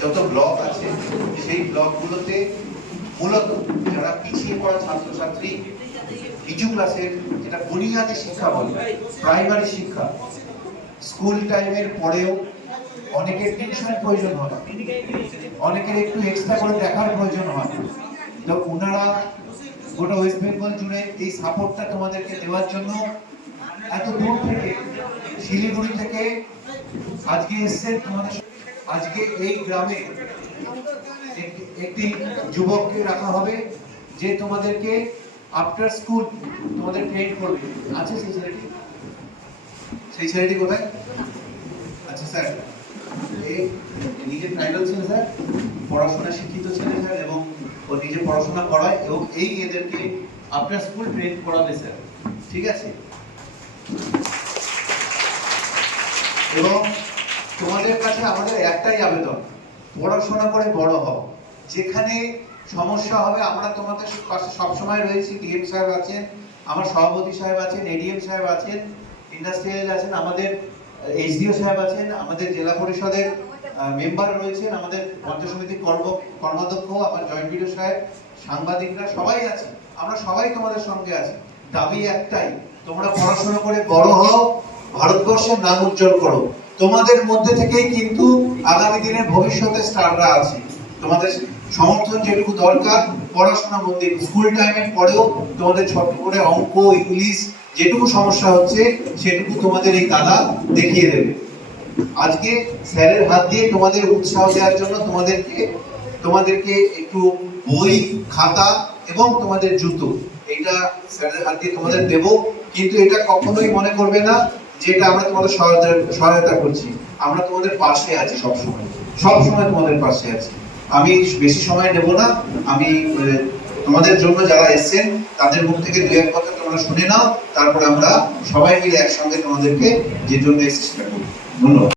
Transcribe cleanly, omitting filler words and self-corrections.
যত ব্লক আছে সেই ব্লকগুলোতে মূলত যারা পিছিয়ে পড়া ছাত্রছাত্রী নিচু ক্লাসের, যেটা বুনিয়াদী শিক্ষা বলে, প্রাইমারি শিক্ষা, স্কুল টাইমের পরেও অনেকের টিউশনের প্রয়োজন হয়, অনেকের একটু এক্সট্রা করে দেখার প্রয়োজন হয়। তো ওনারা গোটা ওয়েস্ট বেঙ্গল জুড়ে এই সাপোর্টটা তোমাদেরকে দেওয়ার জন্য এত দূর থেকে, শিলিগুড়ি থেকে আজকে এসছেন তোমাদের। আজকে এই গ্রামে একটি যুবককে রাখা হবে যে তোমাদেরকে আফটার স্কুল তোমাদের ট্রেন করবে। আছে সেই ছেলেটি কোথায়? আচ্ছা স্যার, এই নিজে ট্রাইবাল ছেলে স্যার, পড়াশোনা শিক্ষিত ছেলে স্যার, এবং ও নিজে পড়াশোনা করায় এবং এই এদেরকে আফটার স্কুল ট্রেন করাবে স্যার। ঠিক আছে? এবং তোমাদের কাছে আমাদের একটাই আবেদন, পড়াশোনা করে বড় হও। যেখানে সমস্যা হবে আমরা তোমাদের পাশে সবসময় রয়েছি। ডিএম সাহেব আছেন, আমার সভাপতি সাহেব আছেন, এডিএম সাহেব আছেন, ইন্ডাস্ট্রিয়াল আছেন, আমাদের এইচডিও সাহেব আছেন, আমাদের জেলা পরিষদের মেম্বার রয়েছেন, আমাদের পঞ্চায়েত সমিতির কর্মাধ্যক্ষ, আমার জয়েন্ট বিডিও সাহেব, সাংবাদিকরা সবাই আছে। আমরা সবাই তোমাদের সঙ্গে আছি। দাবি একটাই, তোমরা পড়াশোনা করে বড় হও, ভারতবর্ষের নাম উজ্জ্বল করো। তোমাদের মধ্যে থেকেই কিন্তু আগামী দিনের ভবিষ্যতে স্টাররা আছে। তোমাদের সমর্থন যেটুকু দরকার, পড়াশোনা মধ্যে স্কুল টাইমের পরেও তোমাদের ছোট করে অঙ্ক, ইংলিশ যেটুকু সমস্যা হচ্ছে সেটুকু তোমাদের এই দাদা দেখিয়ে দেবে। আজকে স্যারের হাত দিয়ে তোমাদের উৎসাহ দেওয়ার জন্য তোমাদেরকে একটু বই, খাতা এবং তোমাদের জুতো, এটা স্যারের হাত দিয়ে তোমাদের দেব। কিন্তু এটা কখনোই মনে করবে না যে এটা আমরা তোমাদের সহায়তা করছি। আমরা তোমাদের পাশে আছি, সবসময় তোমাদের পাশে আছি। আমি বেশি সময় নেব না। আমি তোমাদের জন্য যারা এসেছেন তাদের মুখ থেকে দু এক কথা তোমরা শুনে নাও, তারপর আমরা সবাই মিলে একসঙ্গে তোমাদেরকে যে জন্য এসেছি। ধন্যবাদ।